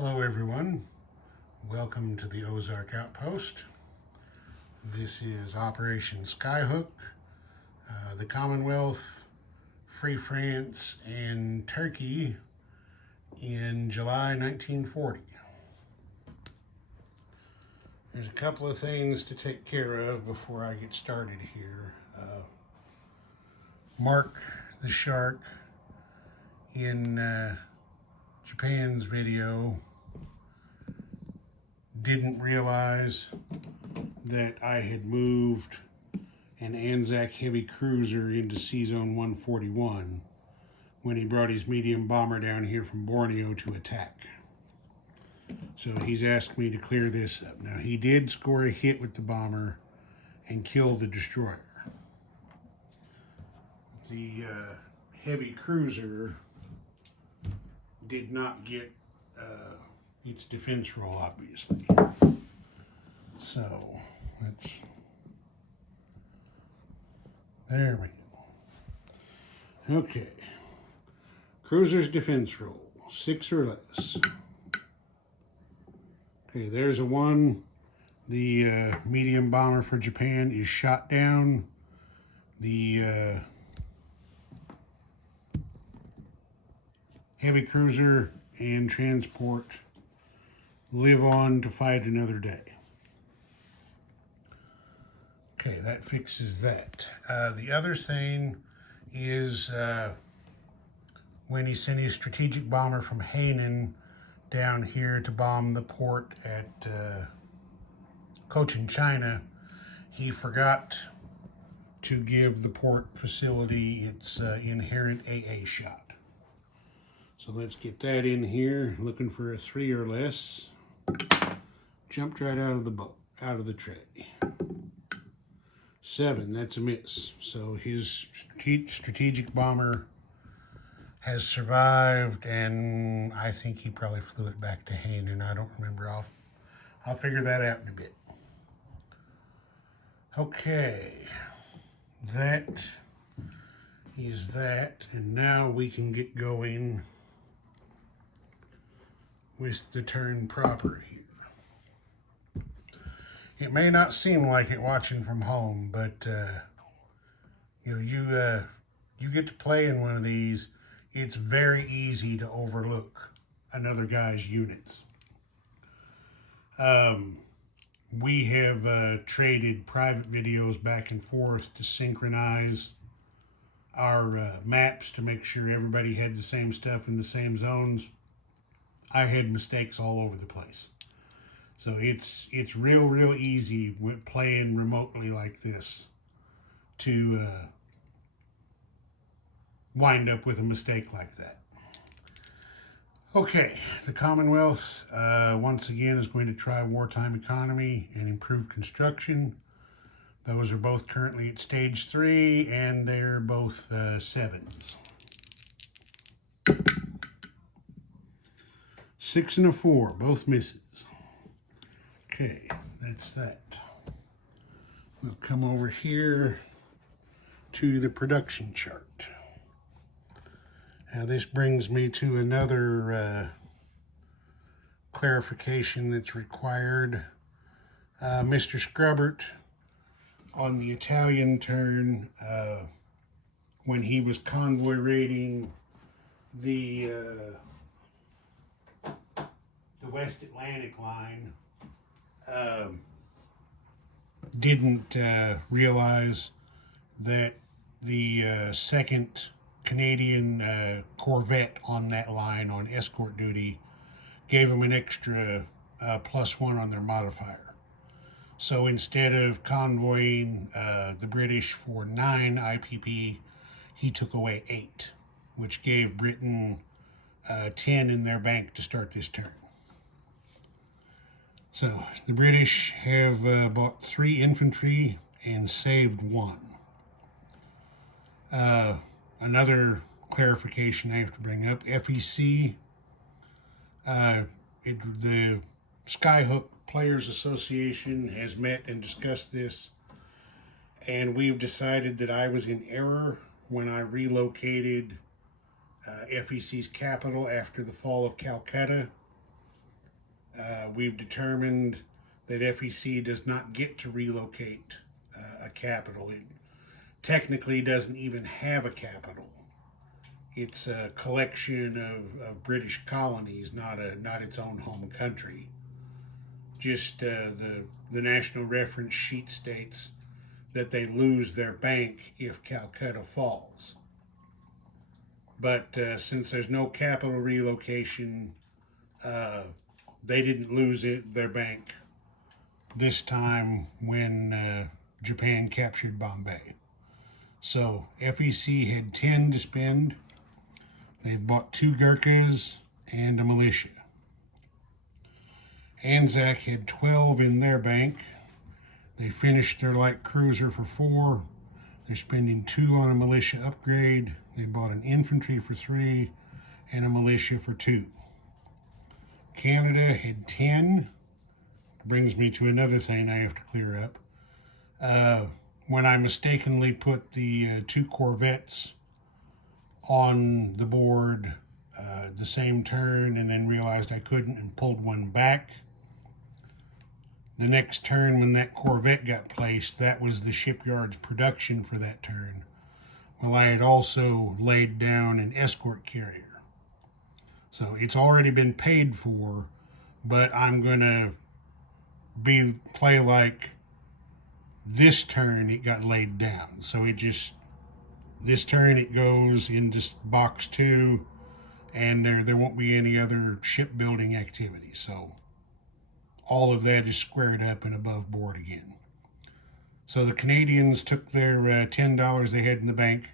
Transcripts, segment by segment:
Hello everyone, welcome to the Ozark Outpost. This is Operation Skyhook, the Commonwealth, Free France, and Turkey in July 1940. There's a couple of things to take care of before I get started here. Mark the Shark in Japan's video didn't realize that I had moved an Anzac heavy cruiser into C-Zone 141 when he brought his medium bomber down here from Borneo to attack. So he's asked me to clear this up. Now he did score a hit with the bomber and kill the destroyer. The heavy cruiser did not get its defense roll, obviously. So there we go. Okay, cruiser's defense roll, 6 or less. Okay, there's a 1. The medium bomber for Japan is shot down. The heavy cruiser and transport live on to fight another day. Okay, that fixes that. The other thing is when he sent his strategic bomber from Hainan down here to bomb the port at Cochin, China, he forgot to give the port facility its inherent AA shot. So let's get that in here, looking for a 3 or less. Jumped right out of the boat, out of the tray. 7, that's a miss. So his strategic bomber has survived, and I think he probably flew it back to Hainan. I don't remember. I'll figure that out in a bit. Okay, that is that, and now we can get going with the turn proper here. It may not seem like it watching from home, but you get to play in one of these. It's very easy to overlook another guy's units. We have traded private videos back and forth to synchronize our maps to make sure everybody had the same stuff in the same zones. I had mistakes all over the place. So it's real easy with playing remotely like this to wind up with a mistake like that. Okay, the Commonwealth once again is going to try wartime economy and improved construction. Those are both currently at stage 3, and they're both 7s. 6 and a 4, both misses. Okay, that's that. We'll come over here to the production chart. Now this brings me to another clarification that's required. Mr. Scrubbert, on the Italian turn, when he was convoy raiding the West Atlantic line, didn't realize that the second Canadian corvette on that line on escort duty gave them an extra +1 on their modifier. So instead of convoying the British for 9 IPP, he took away 8, which gave Britain 10 in their bank to start this turn. So the British have bought 3 infantry and saved 1. Another clarification I have to bring up, FEC, the Skyhook Players Association has met and discussed this, and we've decided that I was in error when I relocated FEC's capital after the fall of Calcutta. We've determined that FEC does not get to relocate a capital. It technically doesn't even have a capital. It's a collection of British colonies, not its own home country. Just the national reference sheet states that they lose their bank if Calcutta falls. But since there's no capital relocation, they didn't lose their bank this time when Japan captured Bombay. So FEC had 10 to spend. They've bought 2 Gurkhas and a militia. Anzac had 12 in their bank. They finished their light cruiser for 4. They're spending 2 on a militia upgrade. They bought an infantry for 3 and a militia for 2. Canada had 10. Brings me to another thing I have to clear up. When I mistakenly put the 2 corvettes on the board the same turn and then realized I couldn't and pulled one back, the next turn when that corvette got placed, that was the shipyard's production for that turn. Well, I had also laid down an escort carrier. So it's already been paid for, but I'm going to play like this turn it got laid down. So this turn it goes into box 2, and there won't be any other shipbuilding activity. So all of that is squared up and above board again. So the Canadians took their $10 they had in the bank,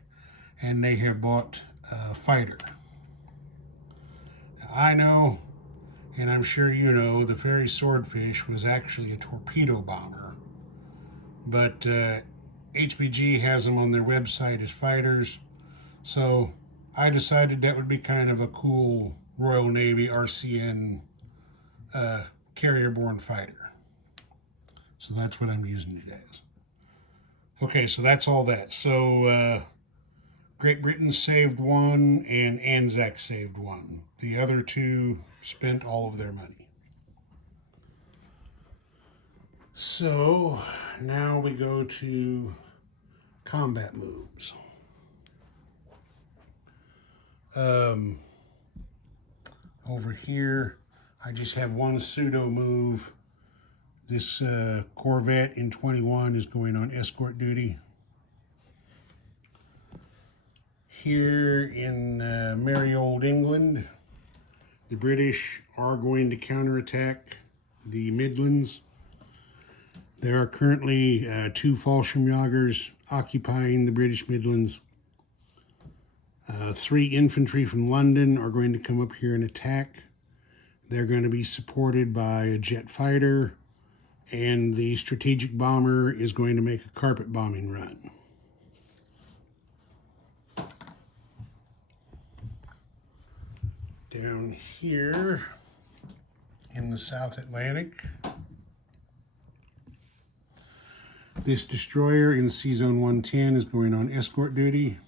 and they have bought a fighter. Now, I know, and I'm sure you know, the Fairey Swordfish was actually a torpedo bomber. But HBG has them on their website as fighters. So I decided that would be kind of a cool Royal Navy RCN carrier-borne fighter. So that's what I'm using it as. Okay, so that's all that. So Great Britain saved 1 and Anzac saved 1. The other 2 spent all of their money. So now we go to combat moves. Over here, I just have one pseudo move. This Corvette in 21 is going on escort duty. Here in merry old England, the British are going to counterattack the Midlands. There are currently 2 Fallschirmjägers occupying the British Midlands. 3 infantry from London are going to come up here and attack. They're going to be supported by a jet fighter, and the strategic bomber is going to make a carpet bombing run. Down here in the South Atlantic, this destroyer in Sea Zone 110 is going on escort duty.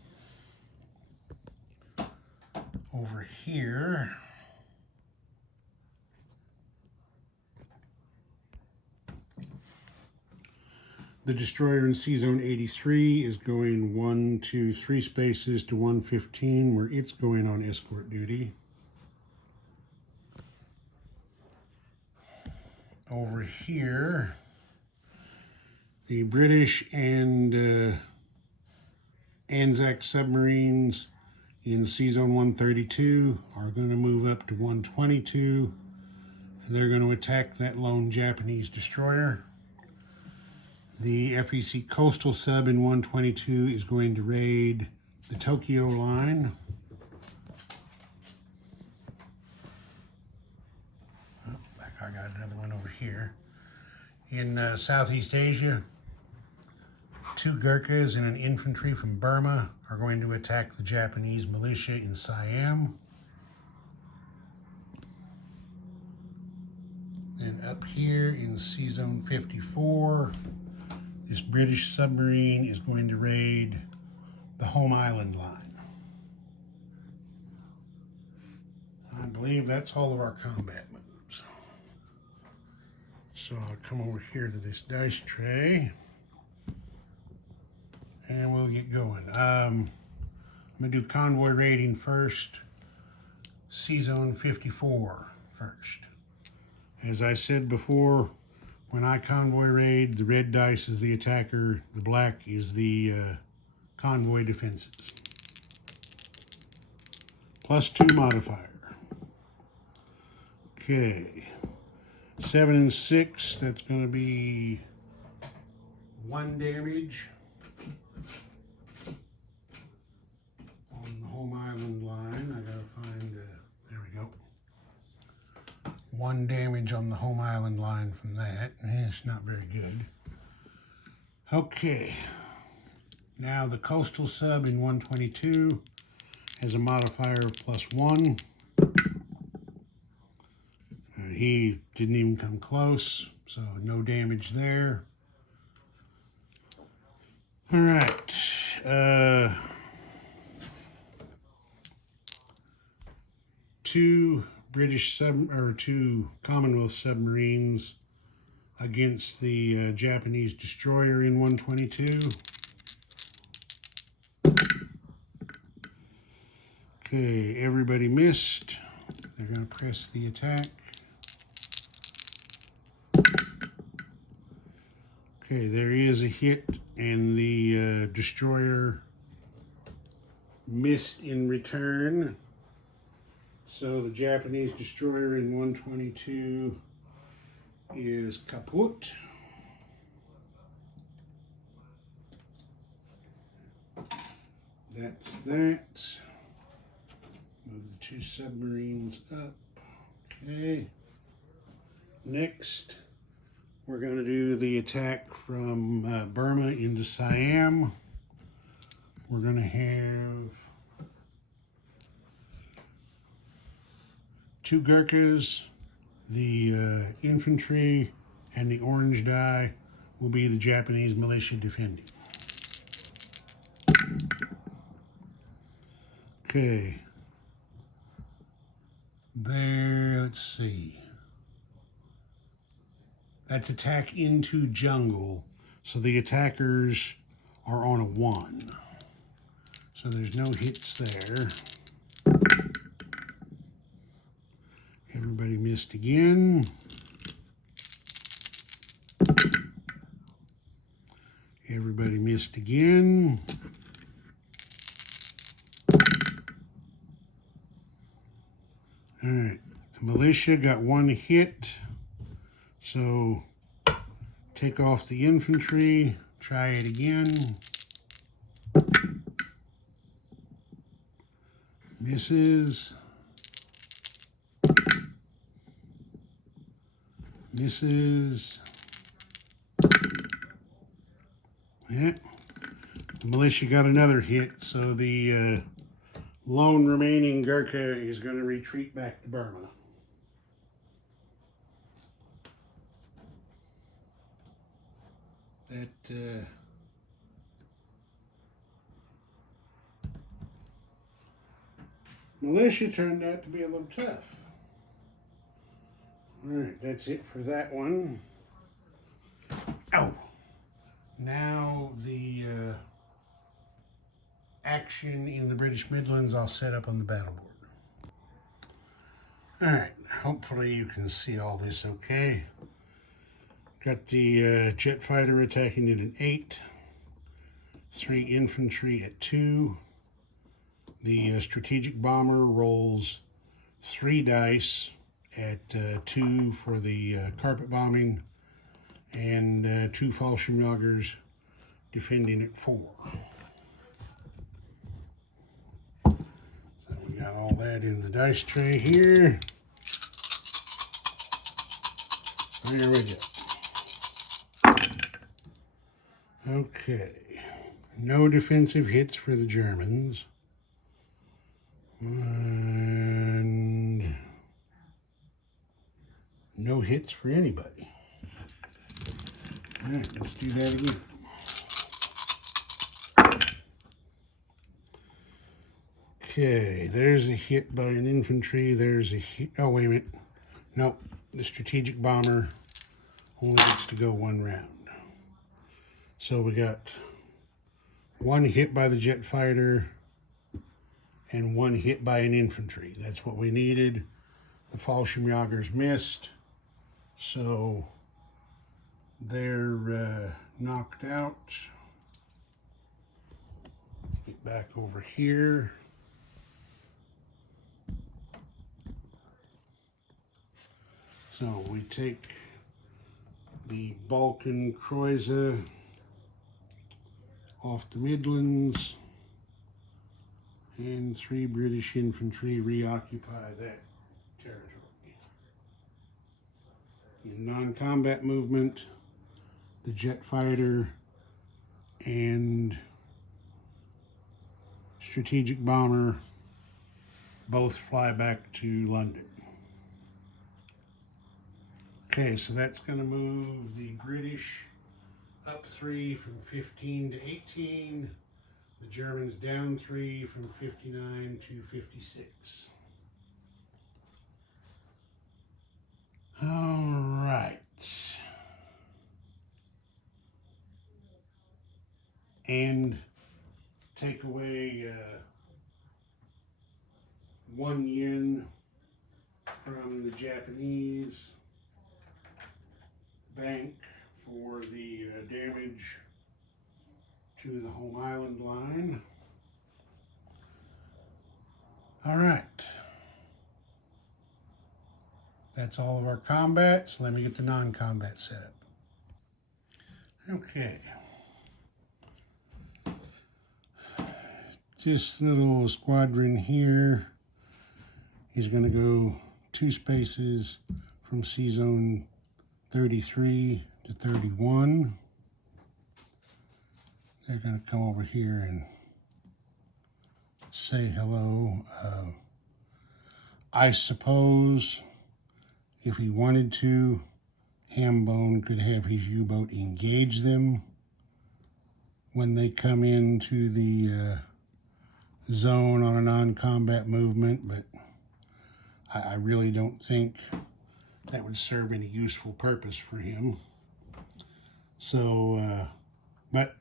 Over here, the destroyer in Sea Zone 83 is going 1, 2, 3 spaces to 115, where it's going on escort duty. Over here, the British and Anzac submarines in Sea Zone 132 are going to move up to 122, and they're going to attack that lone Japanese destroyer. The FEC coastal sub in 122 is going to raid the Tokyo line. I got another one over here. In Southeast Asia, 2 Gurkhas and an infantry from Burma are going to attack the Japanese militia in Siam. Then up here in Sea Zone 54, this British submarine is going to raid the Home Island line. I believe that's all of our combat moves. So I'll come over here to this dice tray and we'll get going. I'm going to do convoy rating first, C-Zone 54 first. As I said before, when I convoy raid, the red dice is the attacker, the black is the convoy defenses. +2 modifier. Okay. 7 and 6, that's going to be 1 damage on the home island line. I gotta find, there we go. 1 damage on the home island line from that. It's not very good. Okay. Now the coastal sub in 122 has a modifier of +1. He didn't even come close, so no damage there. All right. 2 2 Commonwealth submarines against the Japanese destroyer in 122. Okay, everybody missed. They're going to press the attack. Okay, there is a hit, and the destroyer missed in return. So the Japanese destroyer in 122 is kaput. That's that. Move the 2 submarines up. Okay. Next, we're going to do the attack from Burma into Siam. We're going to have 2 Gurkhas. The infantry and the orange die will be the Japanese militia defending. Okay. There, let's see. That's attack into jungle. So the attackers are on a 1. So there's no hits there. Everybody missed again. Everybody missed again. All right, the militia got 1 hit. So take off the infantry, try it again. Misses. Misses. Yeah. The militia got another hit, so the lone remaining Gurkha is going to retreat back to Burma. That militia turned out to be a little tough. All right, that's it for that one. Oh, now the action in the British Midlands I'll set up on the battle board. All right, hopefully you can see all this okay. Got the jet fighter attacking at an 8, 3 infantry at 2. The strategic bomber rolls 3 dice at 2 for the carpet bombing, and 2 Fallschirmjägers defending at 4. So we got all that in the dice tray here. There we go. Okay, no defensive hits for the Germans. And no hits for anybody. All right, let's do that again. Okay, there's a hit by an infantry. There's a hit. Oh, wait a minute. Nope, the strategic bomber only gets to go one round. So we got one hit by the jet fighter and one hit by an infantry. That's what we needed. The Fallschirmjägers missed, so they're knocked out. Get back over here. So we take the Balkan Kreuzer off the Midlands, and 3 British infantry reoccupy that territory. In non-combat movement, the jet fighter and strategic bomber both fly back to London. Okay, so that's going to move the British up 3 from 15 to 18. The Germans down 3 from 59 to 56. All right. And take away 1 yen from the Japanese bank for the damage to the home island line. All right. That's all of our combats. Let me get the non-combat set up. Okay. This little squadron here is going to go 2 spaces from C Zone 33 to 31. They're going to come over here and say hello. I suppose if he wanted to, Hambone could have his U-boat engage them when they come into the zone on a non-combat movement, but I really don't think that would serve any useful purpose for him. So, but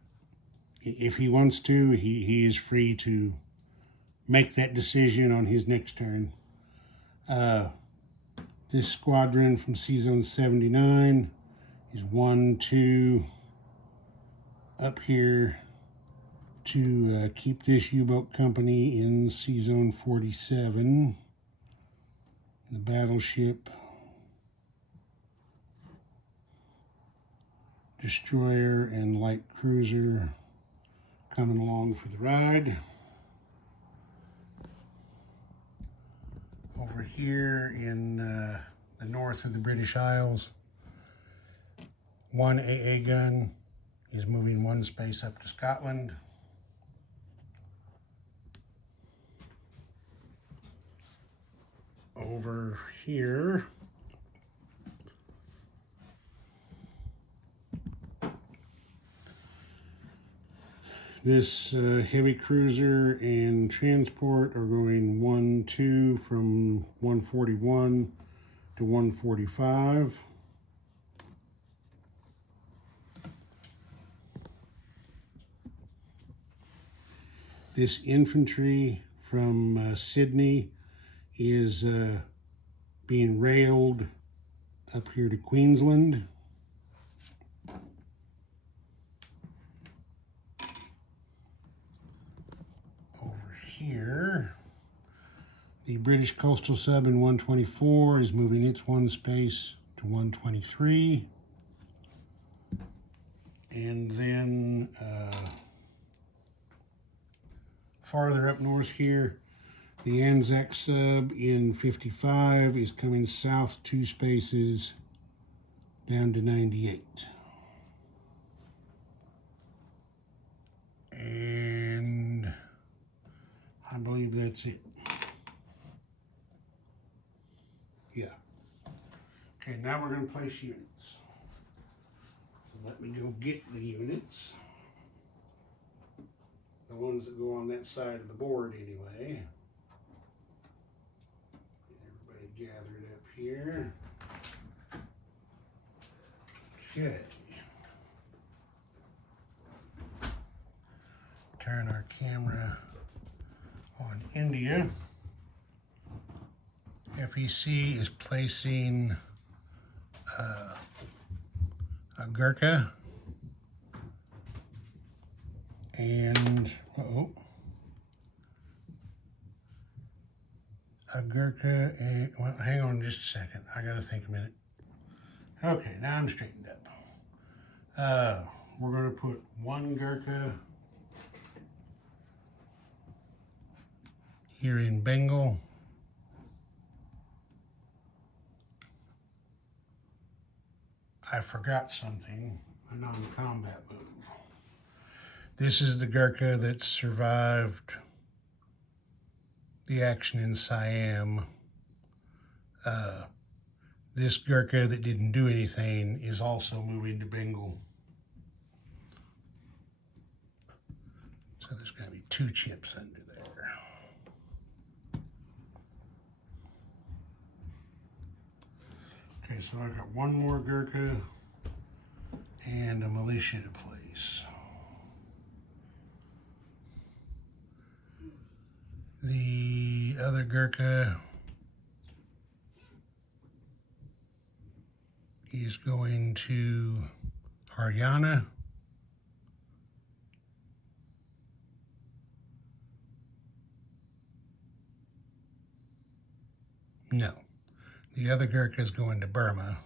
if he wants to, he is free to make that decision on his next turn. This squadron from C Zone 79 is 1, 2 up here to keep this U-boat company in C Zone 47. The battleship, destroyer, and light cruiser coming along for the ride. Over here in the north of the British Isles, 1 AA gun is moving 1 space up to Scotland. Over here, this heavy cruiser and transport are going 1, 2 from 141 to 145. This infantry from Sydney is being railed up here to Queensland. Over here, the British coastal sub in 124 is moving its 1 space to 123. And then farther up north here, the Anzac sub in 55 is coming south 2 spaces down to 98. And I believe that's it. Yeah. Okay, now we're going to place units. So let me go get the units. The ones that go on that side of the board anyway. Get everybody gathered up here. Okay. Turn our camera on India. FEC is placing a Gurkha and a Gurkha and, well, hang on just a second. I gotta think a minute. Okay, now I'm straightened up. We're gonna put one Gurkha here in Bengal. I forgot something, a non-combat move. This is the Gurkha that survived the action in Siam. This Gurkha that didn't do anything is also moving to Bengal. So there's going to be 2 chips under there. Okay, so I've got one more Gurkha and a militia to place. The other Gurkha is going to Haryana. No, the other Gurkha is going to Burma.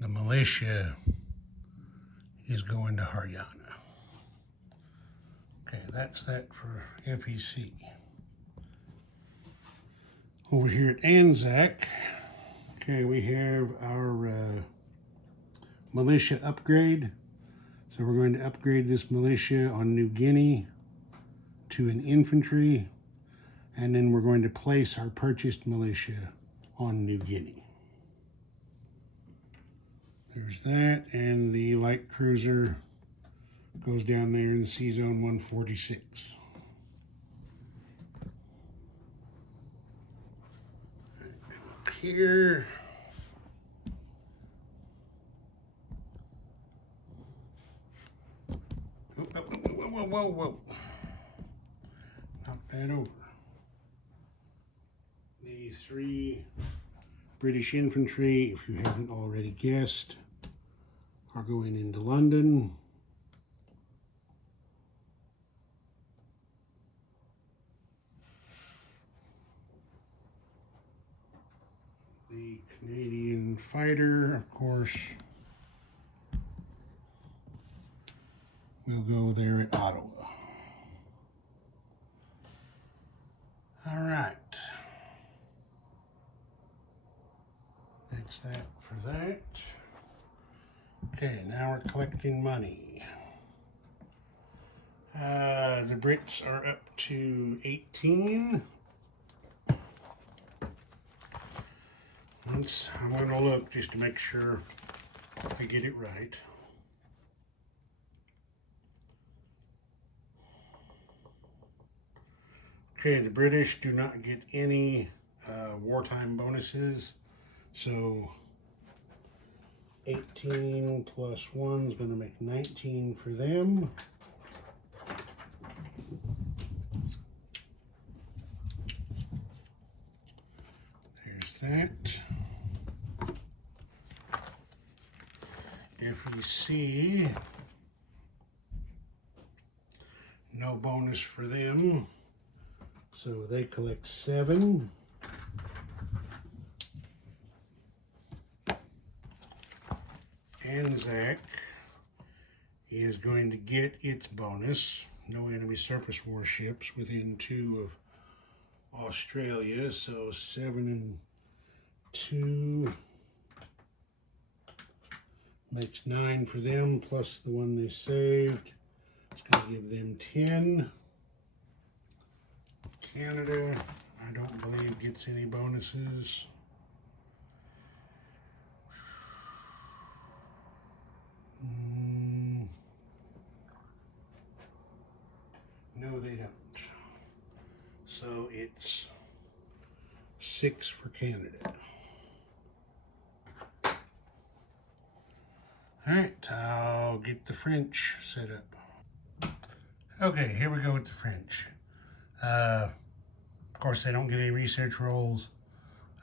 The militia is going to Haryana. Okay, that's that for FEC. Over here at Anzac, okay, we have our militia upgrade. So we're going to upgrade this militia on New Guinea to an infantry, and then we're going to place our purchased militia on New Guinea. There's that, and the light cruiser goes down there in Sea Zone 146. Up here. Whoa. Knock that over. The 3 British infantry, if you haven't already guessed, are going into London. The Canadian fighter, of course, will go there at Ottawa. All right. That's that for that. Okay, now we're collecting money. The Brits are up to 18. I'm going to look just to make sure I get it right. Okay, the British do not get any wartime bonuses, so 18 plus 1 is going to make 19 for them. There's that. FEC, no bonus for them, so they collect 7. Anzac is going to get its bonus. No enemy surface warships within 2 of Australia, so 7 and 2 makes 9 for them, plus the one they saved. It's going to give them 10. Canada, I don't believe gets any bonuses. No, they don't. So it's 6 for Canada. All right, I'll get the French set up. Okay, here we go with the French. Of course, they don't get any research rolls.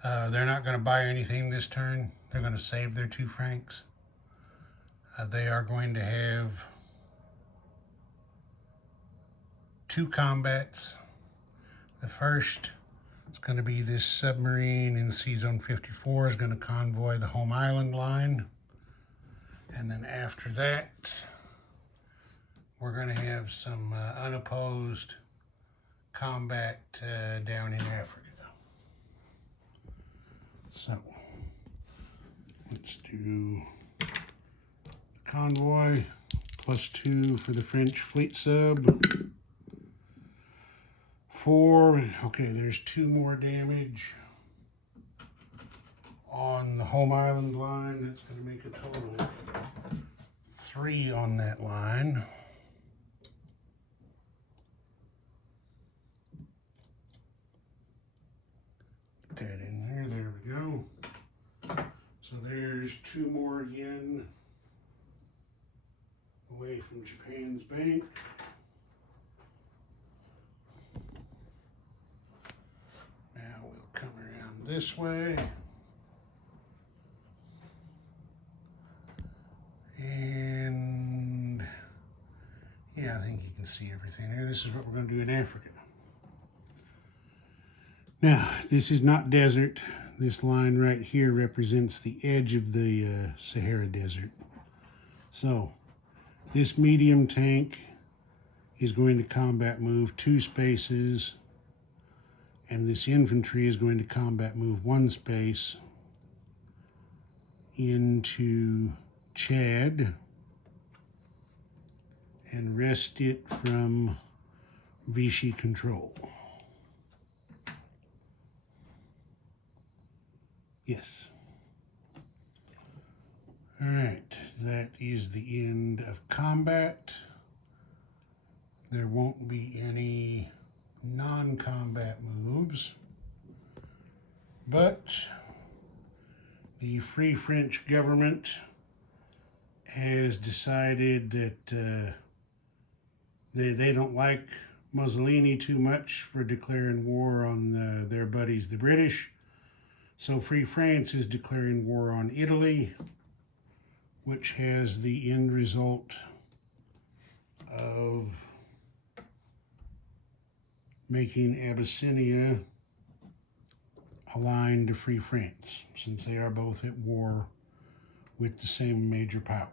They're not going to buy anything this turn. They're going to save their 2 francs. They are going to have 2 combats. The first is going to be this submarine in Sea Zone 54 is going to convoy the home island line. And then after that, we're going to have some unopposed combat down in Africa. So, let's do the convoy, +2 for the French fleet sub. 4, okay, there's 2 more damage on the home island line. That's going to make a total of 3 on that line. Put that in there, there we go. So there's 2 more yen away from Japan's bank. Now we'll come around this way. And yeah, I think you can see everything here. This is what we're going to do in Africa. Now, this is not desert. This line right here represents the edge of the Sahara Desert. So, this medium tank is going to combat move 2 spaces, and this infantry is going to combat move 1 space into Chad and wrest it from Vichy control. Yes. All right, that is the end of combat. There won't be any non-combat moves, but the Free French government has decided that they don't like Mussolini too much for declaring war on their buddies, the British. So Free France is declaring war on Italy, which has the end result of making Abyssinia aligned to Free France, since they are both at war with the same major power.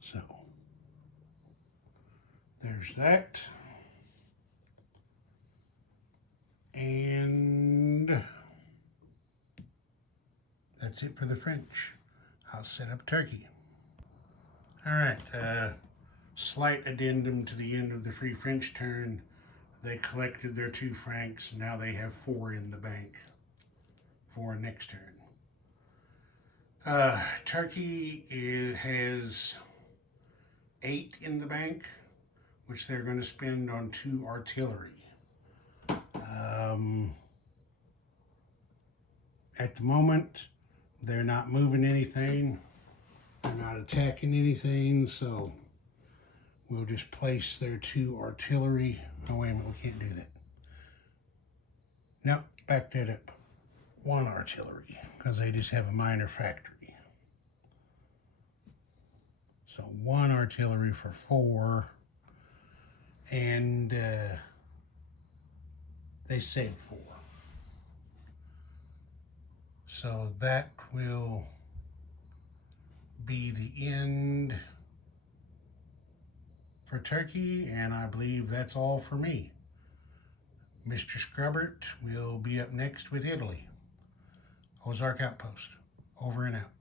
So, there's that. And that's it for the French. I'll set up Turkey. All right, slight addendum to the end of the Free French turn. They collected their 2 francs. Now they have 4 in the bank for next turn. Turkey has 8 in the bank, which they're going to spend on 2 artillery. At the moment, they're not moving anything. They're not attacking anything, so we'll just place their 2 artillery. Oh, wait a minute, we can't do that. No, back that up. 1 artillery, because they just have a minor factory. So 1 artillery for 4, and they saved 4. So that will be the end for Turkey, and I believe that's all for me. Mr. Scrubbert will be up next with Italy. Ozark Outpost, over and out.